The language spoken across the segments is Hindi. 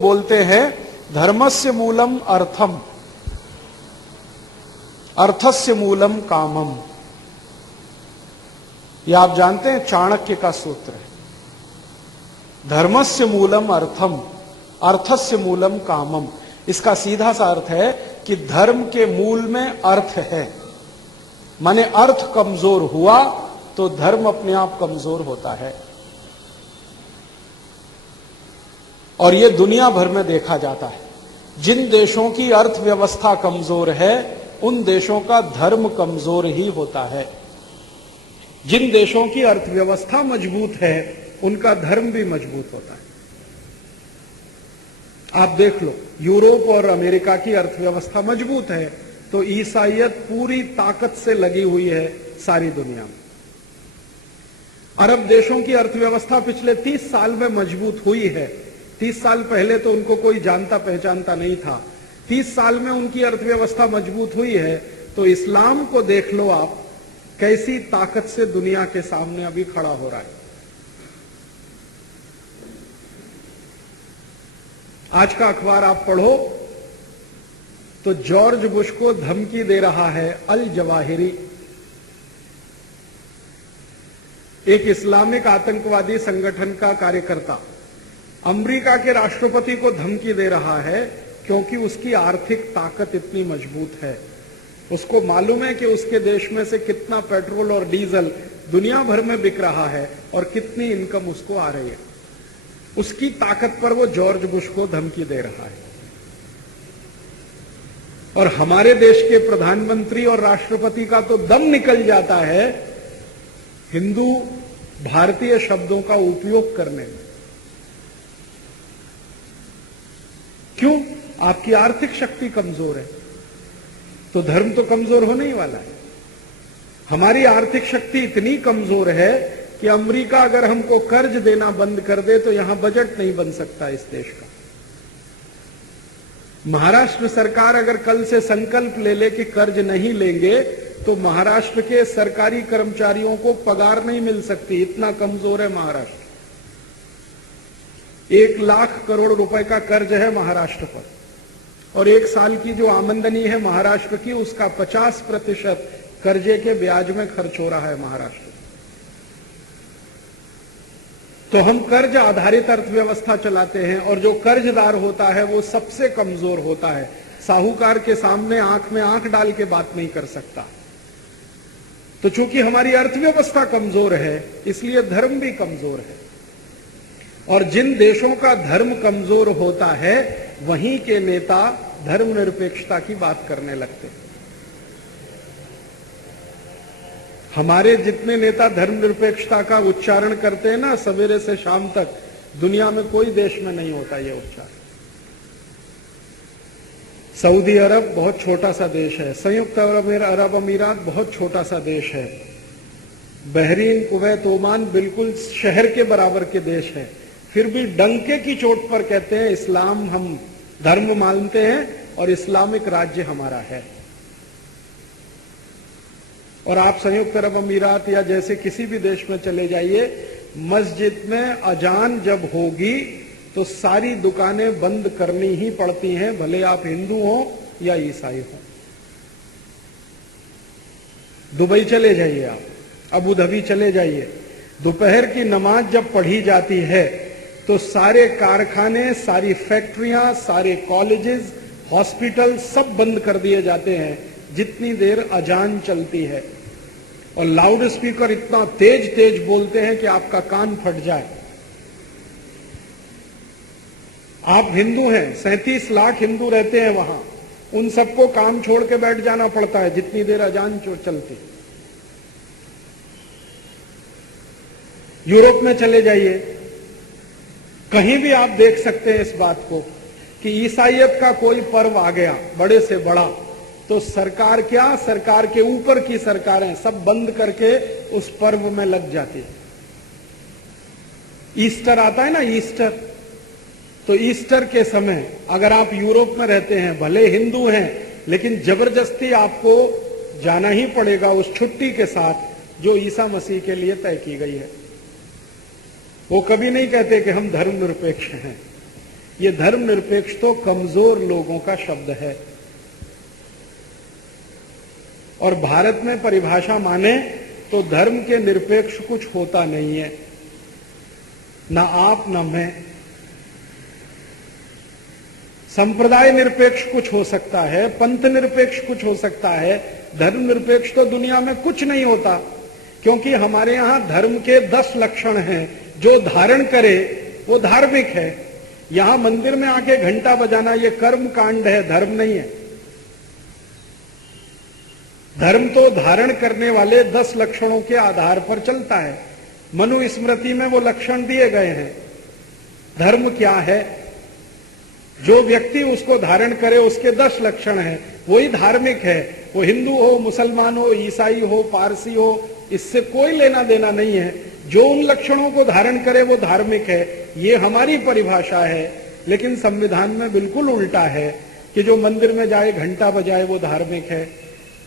बोलते हैं धर्मस्य मूलम अर्थम, अर्थस्य मूलम कामम। यह आप जानते हैं चाणक्य का सूत्र है। धर्मस्य मूलम अर्थम, अर्थस्य मूलम कामम। इसका सीधा सा अर्थ है कि धर्म के मूल में अर्थ है, माने अर्थ कमजोर हुआ तो धर्म अपने आप कमजोर होता है। और यह दुनिया भर में देखा जाता है। जिन देशों की अर्थव्यवस्था कमजोर है उन देशों का धर्म कमजोर ही होता है। जिन देशों की अर्थव्यवस्था मजबूत है उनका धर्म भी मजबूत होता है। आप देख लो, यूरोप और अमेरिका की अर्थव्यवस्था मजबूत है तो ईसाईयत पूरी ताकत से लगी हुई है सारी दुनिया में। अरब देशों की अर्थव्यवस्था पिछले 30 साल में मजबूत हुई है। 30 साल पहले तो उनको कोई जानता पहचानता नहीं था। 30 साल में उनकी अर्थव्यवस्था मजबूत हुई है। तो इस्लाम को देख लो आप, कैसी ताकत से दुनिया के सामने अभी खड़ा हो रहा है। आज का अखबार आप पढ़ो तो जॉर्ज बुश को धमकी दे रहा है अल जवाहिरी, एक इस्लामिक आतंकवादी संगठन का कार्यकर्ता, अमेरिका के राष्ट्रपति को धमकी दे रहा है क्योंकि उसकी आर्थिक ताकत इतनी मजबूत है। उसको मालूम है कि उसके देश में से कितना पेट्रोल और डीजल दुनिया भर में बिक रहा है और कितनी इनकम उसको आ रही है। उसकी ताकत पर वो जॉर्ज बुश को धमकी दे रहा है। और हमारे देश के प्रधानमंत्री और राष्ट्रपति का तो दम निकल जाता है हिंदू भारतीय शब्दों का उपयोग करने में। क्यों? आपकी आर्थिक शक्ति कमजोर है तो धर्म तो कमजोर होने ही वाला है। हमारी आर्थिक शक्ति इतनी कमजोर है कि अमेरिका अगर हमको कर्ज देना बंद कर दे तो यहां बजट नहीं बन सकता इस देश का। महाराष्ट्र सरकार अगर कल से संकल्प ले ले कि कर्ज नहीं लेंगे तो महाराष्ट्र के सरकारी कर्मचारियों को पगार नहीं मिल सकती, इतना कमजोर है महाराष्ट्र। 1 लाख करोड़ रुपए का कर्ज है महाराष्ट्र पर और 1 साल की जो आमदनी है महाराष्ट्र की उसका 50% कर्जे के ब्याज में खर्च हो रहा है महाराष्ट्र। तो हम कर्ज आधारित अर्थव्यवस्था चलाते हैं और जो कर्जदार होता है वो सबसे कमजोर होता है। साहूकार के सामने आंख में आंख डाल के बात नहीं कर सकता। तो चूंकि हमारी अर्थव्यवस्था कमजोर है इसलिए धर्म भी कमजोर है। और जिन देशों का धर्म कमजोर होता है वहीं के नेता धर्मनिरपेक्षता की बात करने लगते हैं। हमारे जितने नेता धर्मनिरपेक्षता का उच्चारण करते हैं ना सवेरे से शाम तक, दुनिया में कोई देश में नहीं होता यह उच्चारण। सऊदी अरब बहुत छोटा सा देश है, संयुक्त अरब अमीरात बहुत छोटा सा देश है, बहरीन, कुवैत, ओमान बिल्कुल शहर के बराबर के देश है। फिर भी डंके की चोट पर कहते हैं इस्लाम हम धर्म मानते हैं और इस्लामिक राज्य हमारा है। और आप संयुक्त अरब अमीरात या जैसे किसी भी देश में चले जाइए, मस्जिद में अजान जब होगी तो सारी दुकानें बंद करनी ही पड़ती हैं, भले आप हिंदू हो या ईसाई हो। दुबई चले जाइए, आप अबू धाबी चले जाइए, दोपहर की नमाज जब पढ़ी जाती है तो सारे कारखाने, सारी फैक्ट्रियां, सारे कॉलेजेस, हॉस्पिटल सब बंद कर दिए जाते हैं जितनी देर अजान चलती है। और लाउड स्पीकर इतना तेज तेज बोलते हैं कि आपका कान फट जाए। आप हिंदू हैं, 37 लाख हिंदू रहते हैं वहां, उन सबको काम छोड़ के बैठ जाना पड़ता है जितनी देर अजान चलती। यूरोप में चले जाइए, कहीं भी आप देख सकते हैं इस बात को कि ईसाईयत का कोई पर्व आ गया बड़े से बड़ा तो सरकार क्या, सरकार के ऊपर की सरकारें सब बंद करके उस पर्व में लग जाती है। ईस्टर आता है ना, ईस्टर, तो ईस्टर के समय अगर आप यूरोप में रहते हैं, भले हिंदू हैं, लेकिन जबरदस्ती आपको जाना ही पड़ेगा उस छुट्टी के साथ जो ईसा मसीह के लिए तय की गई है। वो कभी नहीं कहते कि हम धर्मनिरपेक्ष हैं। ये धर्मनिरपेक्ष तो कमजोर लोगों का शब्द है। और भारत में परिभाषा माने तो धर्म के निरपेक्ष कुछ होता नहीं है, ना आप ना मैं। संप्रदाय निरपेक्ष कुछ हो सकता है, पंथ निरपेक्ष कुछ हो सकता है, धर्म निरपेक्ष तो दुनिया में कुछ नहीं होता। क्योंकि हमारे यहां धर्म के 10 लक्षण हैं, जो धारण करे वो धार्मिक है। यहां मंदिर में आके घंटा बजाना ये कर्म कांड है, धर्म नहीं है। धर्म तो धारण करने वाले 10 लक्षणों के आधार पर चलता है। मनुस्मृति में वो लक्षण दिए गए हैं। धर्म क्या है? जो व्यक्ति उसको धारण करे उसके 10 लक्षण हैं, वही धार्मिक है। वो हिंदू हो, मुसलमान हो, ईसाई हो, पारसी हो, इससे कोई लेना देना नहीं है। जो उन लक्षणों को धारण करे वो धार्मिक है। ये हमारी परिभाषा है, लेकिन संविधान में बिल्कुल उल्टा है कि जो मंदिर में जाए घंटा बजाए वो धार्मिक है,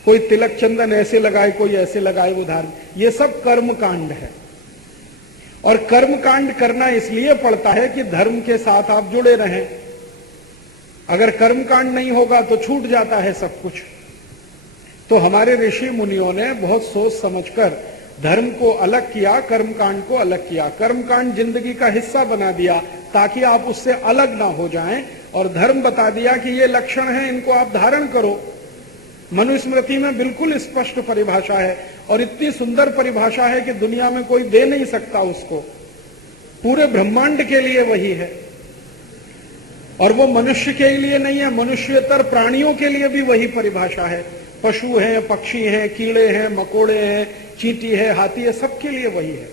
कोई तिलक चंदन ऐसे लगाए कोई ऐसे लगाए वो धार्मिक। ये सब कर्म कांड है। और कर्म कांड करना इसलिए पड़ता है कि धर्म के साथ आप जुड़े रहें। अगर कर्म कांड नहीं होगा तो छूट जाता है सब कुछ। तो हमारे ऋषि मुनियों ने बहुत सोच समझकर धर्म को अलग किया, कर्म कांड को अलग किया। कर्म कांड जिंदगी का हिस्सा बना दिया ताकि आप उससे अलग ना हो जाएं, और धर्म बता दिया कि ये लक्षण हैं, इनको आप धारण करो। मनुस्मृति में बिल्कुल स्पष्ट परिभाषा है, और इतनी सुंदर परिभाषा है कि दुनिया में कोई दे नहीं सकता उसको। पूरे ब्रह्मांड के लिए वही है। और वो मनुष्य के लिए नहीं है, मनुष्यतर प्राणियों के लिए भी वही परिभाषा है। पशु हैं, पक्षी हैं, कीड़े हैं, मकोड़े हैं, चींटी है, हाथी है, सबके लिए वही है।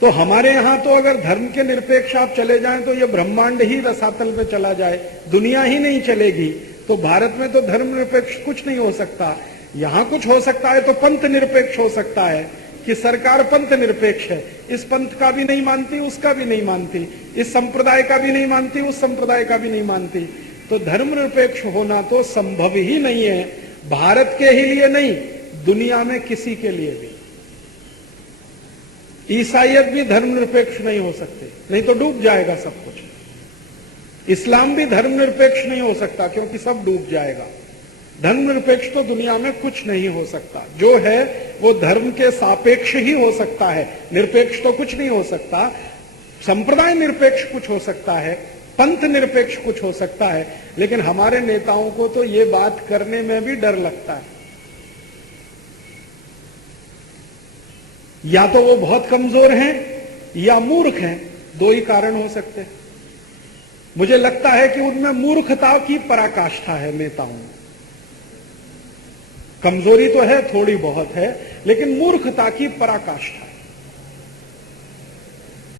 तो हमारे यहां तो अगर धर्म के निरपेक्ष आप चले जाएं तो ये ब्रह्मांड ही रसातल पे चला जाए, दुनिया ही नहीं चलेगी। तो भारत में तो धर्म निरपेक्ष कुछ नहीं हो सकता। यहां कुछ हो सकता है तो पंथ निरपेक्ष हो सकता है कि सरकार पंथ निरपेक्ष है, इस पंथ का भी नहीं मानती, उसका भी नहीं मानती, इस संप्रदाय का भी नहीं मानती, उस संप्रदाय का भी नहीं मानती। तो धर्म निरपेक्ष होना तो संभव ही नहीं है, भारत के ही लिए नहीं, दुनिया में किसी के लिए भी। ईसाइयत भी धर्म निरपेक्ष नहीं हो सकते, नहीं तो डूब जाएगा सब कुछ। इस्लाम भी धर्म निरपेक्ष नहीं हो सकता, क्योंकि सब डूब जाएगा। धर्म निरपेक्ष तो दुनिया में कुछ नहीं हो सकता। जो है वो धर्म के सापेक्ष ही हो सकता है, निरपेक्ष तो कुछ नहीं हो सकता। संप्रदाय निरपेक्ष कुछ हो सकता है, पंथ निरपेक्ष कुछ हो सकता है, लेकिन हमारे नेताओं को तो ये बात करने में भी डर लगता है। या तो वो बहुत कमजोर हैं या मूर्ख हैं, दो ही कारण हो सकते हैं। मुझे लगता है कि उनमें मूर्खता की पराकाष्ठा है नेताओं में। कमजोरी तो है, थोड़ी बहुत है, लेकिन मूर्खता की पराकाष्ठा है।